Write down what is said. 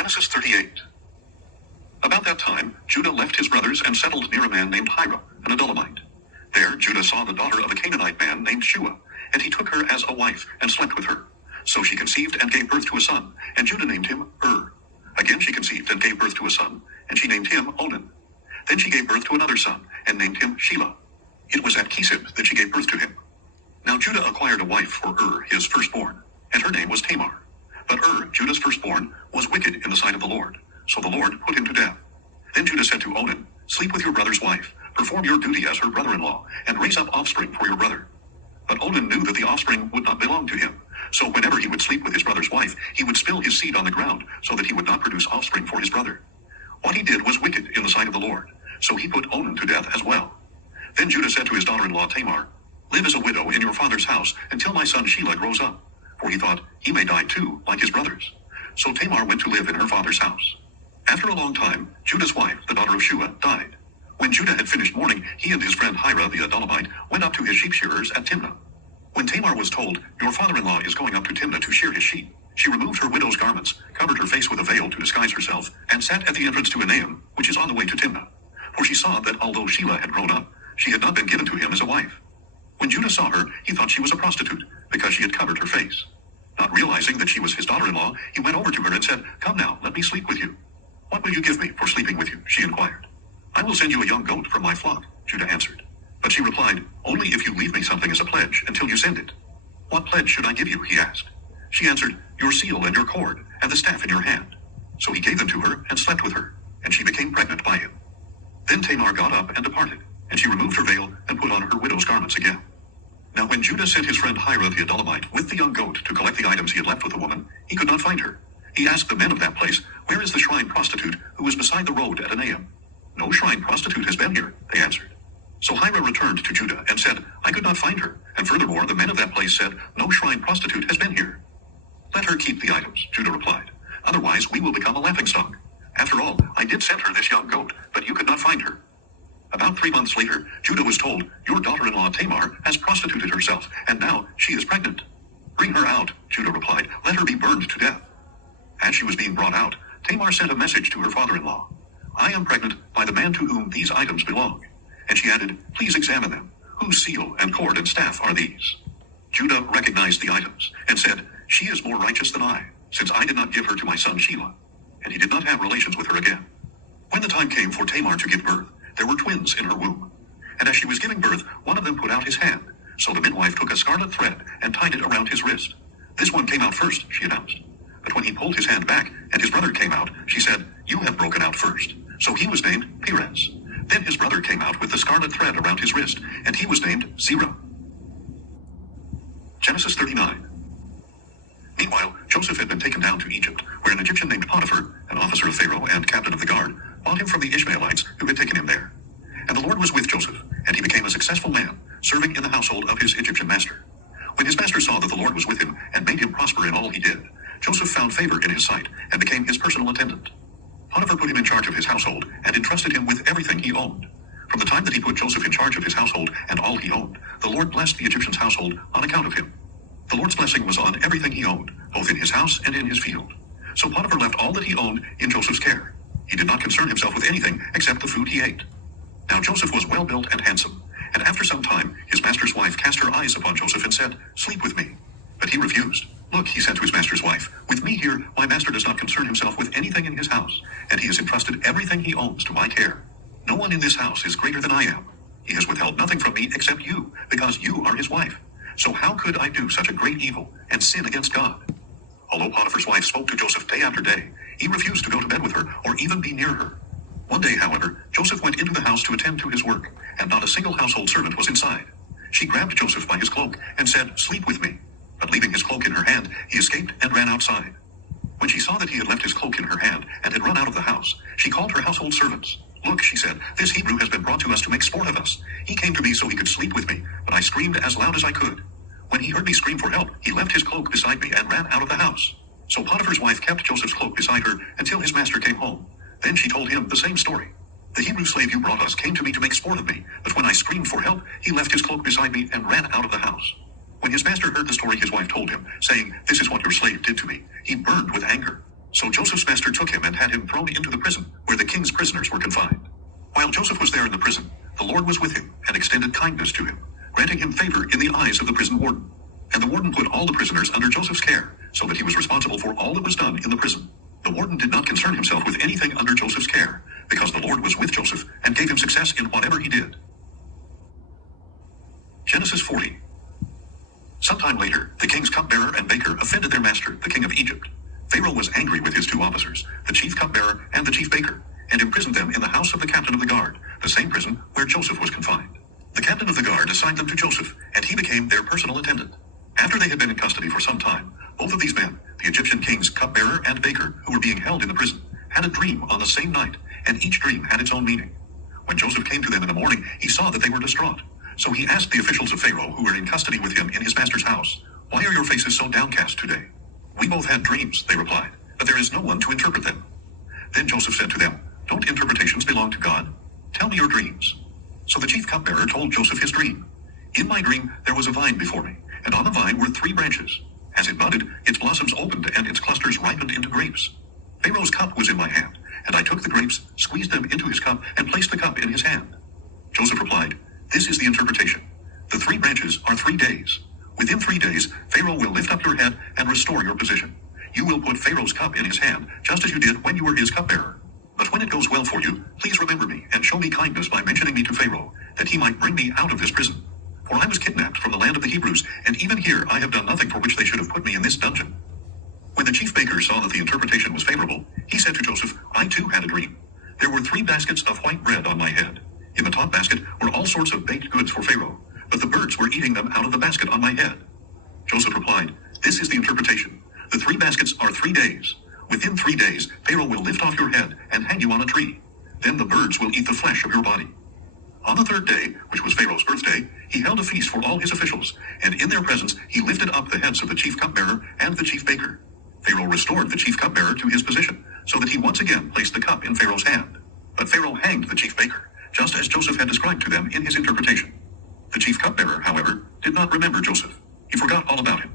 Genesis 38. About that time, Judah left his brothers and settled near a man named Hira, an Adullamite. There, Judah saw the daughter of a Canaanite man named Shua, and he took her as a wife and slept with her. So she conceived and gave birth to a son, and Judah named him Again she conceived and gave birth to a son, and she named him Onan. Then she gave birth to another son, and named him Shelah. It was at Kisib that she gave birth to him. Now Judah acquired a wife for his firstborn, and her name was Tamar. But Judah's firstborn, was wicked in the sight of the Lord, so the Lord put him to death. Then Judah said to Onan, "Sleep with your brother's wife, perform your duty as her brother-in-law, and raise up offspring for your brother." But Onan knew that the offspring would not belong to him. So whenever he would sleep with his brother's wife, he would spill his seed on the ground, so that he would not produce offspring for his brother. What he did was wicked in the sight of the Lord, so he put Onan to death as well. Then Judah said to his daughter-in-law Tamar, "Live as a widow in your father's house until my son Shelah grows up." For he thought, he may die too, like his brothers. So Tamar went to live in her father's house. After a long time, Judah's wife, the daughter of Shua, died. When Judah had finished mourning, he and his friend Hira the Adullamite went up to his sheep shearers at Timnah. When Tamar was told, "Your father-in-law is going up to Timnah to shear his sheep," she removed her widow's garments, covered her face with a veil to disguise herself, and sat at the entrance to Enaim, which is on the way to Timnah. For she saw that although Shelah had grown up, she had not been given to him as a wife. When Judah saw her, he thought she was a prostitute, because she had covered her face. Not realizing that she was his daughter-in-law, he went over to her and said, "Come now, let me sleep with you." "What will you give me for sleeping with you?" she inquired. "I will send you a young goat from my flock," Judah answered. But she replied, "Only if you leave me something as a pledge until you send it." "What pledge should I give you?" he asked. She answered, "Your seal and your cord, and the staff in your hand." So he gave them to her and slept with her, and she became pregnant by him. Then Tamar got up and departed, and she removed her veil and put on her widow's garments again. Now when Judah sent his friend Hira the Adullamite with the young goat to collect the items he had left with the woman, he could not find her. He asked the men of that place, "Where is the shrine prostitute who was beside the road at Enaim?" "No shrine prostitute has been here," they answered. So Hira returned to Judah and said, "I could not find her, and furthermore the men of that place said, 'No shrine prostitute has been here.'" "Let her keep the items," Judah replied. "Otherwise we will become a laughingstock. After all, I did send her this young goat, but you could not find her." About 3 months later, Judah was told, "Your daughter-in-law Tamar has prostituted herself, and now she is pregnant." "Bring her out," Judah replied. "Let her be burned to death." As she was being brought out, Tamar sent a message to her father-in-law, "I am pregnant by the man to whom these items belong." And she added, "Please examine them. Whose seal and cord and staff are these?" Judah recognized the items and said, "She is more righteous than I, since I did not give her to my son Shelah." And he did not have relations with her again. When the time came for Tamar to give birth, there were twins in her womb. And as she was giving birth, one of them put out his hand. So the midwife took a scarlet thread and tied it around his wrist. "This one came out first," she announced. But when he pulled his hand back and his brother came out, she said, "You have broken out first." So he was named Perez. Then his brother came out with the scarlet thread around his wrist, and he was named Zerah. Genesis 39. Meanwhile, Joseph had been taken down to Egypt, where an Egyptian named Potiphar, an officer of Pharaoh and captain of the guard, bought him from the Ishmaelites who had taken him there. And the Lord was with Joseph, and he became a successful man, serving in the household of his Egyptian master. When his master saw that the Lord was with him and made him prosper in all he did, Joseph found favor in his sight and became his personal attendant. Potiphar put him in charge of his household and entrusted him with everything he owned. From the time that he put Joseph in charge of his household and all he owned, the Lord blessed the Egyptian's household on account of him. The Lord's blessing was on everything he owned, both in his house and in his field. So Potiphar left all that he owned in Joseph's care. He did not concern himself with anything except the food he ate. Now Joseph was well built and handsome, and after some time his master's wife cast her eyes upon Joseph and said, "Sleep with me." But he refused. "Look," he said to his master's wife, "with me here my master does not concern himself with anything in his house, and he has entrusted everything he owns to my care. No one in this house is greater than I am. He has withheld nothing from me except you, because you are his wife. So how could I do such a great evil and sin against God?" Although Potiphar's wife spoke to Joseph day after day, he refused to go to bed with her or even be near her. One day, however, Joseph went into the house to attend to his work, and not a single household servant was inside. She grabbed Joseph by his cloak and said, "Sleep with me." But leaving his cloak in her hand, he escaped and ran outside. When she saw that he had left his cloak in her hand and had run out of the house, she called her household servants. "Look," she said, "this Hebrew has been brought to us to make sport of us. He came to me so he could sleep with me, but I screamed as loud as I could. When he heard me scream for help, he left his cloak beside me and ran out of the house." So Potiphar's wife kept Joseph's cloak beside her until his master came home. Then she told him the same story. "The Hebrew slave you brought us came to me to make sport of me, but when I screamed for help, he left his cloak beside me and ran out of the house." When his master heard the story his wife told him, saying, "This is what your slave did to me," he burned with anger. So Joseph's master took him had him thrown into the prison where the king's prisoners were confined. While Joseph was there in the prison, the Lord was with him and extended kindness to him, granting him favor in the eyes of the prison warden. And the warden put all the prisoners under Joseph's care, so that he was responsible for all that was done in the prison. The warden did not concern himself with anything under Joseph's care, because the Lord was with Joseph and gave him success in whatever he did. Genesis 40. Sometime later, the king's cupbearer and baker offended their master, the king of Egypt. Pharaoh was angry with his two officers, the chief cupbearer and the chief baker, and imprisoned them in the house of the captain of the guard, the same prison where Joseph was confined. The captain of the guard assigned them to Joseph, and he became their personal attendant. After they had been in custody for some time, both of these men, the Egyptian king's cupbearer and baker, who were being held in the prison, had a dream on the same night, and each dream had its own meaning. When Joseph came to them in the morning, he saw that they were distraught. So he asked the officials of Pharaoh who were in custody with him in his master's house, "Why are your faces so downcast today?" "We both had dreams," they replied, "but there is no one to interpret them." Then Joseph said to them, "Don't interpretations belong to God? Tell me your dreams." So the chief cupbearer told Joseph his dream. "In my dream there was a vine before me, and on the vine were 3 branches. As it budded, its blossoms opened and its clusters ripened into grapes. Pharaoh's cup was in my hand, and I took the grapes, squeezed them into his cup, and placed the cup in his hand." Joseph replied, "This is the interpretation. The 3 branches are 3 days. Within 3 days, Pharaoh will lift up your head and restore your position. You will put Pharaoh's cup in his hand, just as you did when you were his cupbearer. But when it goes well for you, please remember me and show me kindness by mentioning me to Pharaoh, that he might bring me out of this prison. For I was kidnapped from the land of the Hebrews, and even here I have done nothing for which they should have put me in this dungeon." When the chief baker saw that the interpretation was favorable, he said to Joseph, "I too had a dream. There were 3 baskets of white bread on my head. In the top basket were all sorts of baked goods for Pharaoh, but the birds were eating them out of the basket on my head." Joseph replied, "This is the interpretation. The 3 baskets are 3 days. Within 3 days, Pharaoh will lift off your head and hang you on a tree. Then the birds will eat the flesh of your body." On the 3rd day, which was Pharaoh's birthday, he held a feast for all his officials, and in their presence he lifted up the heads of the chief cupbearer and the chief baker. Pharaoh restored the chief cupbearer to his position, so that he once again placed the cup in Pharaoh's hand. But Pharaoh hanged the chief baker, just as Joseph had described to them in his interpretation. The chief cupbearer, however, did not remember Joseph. He forgot all about him.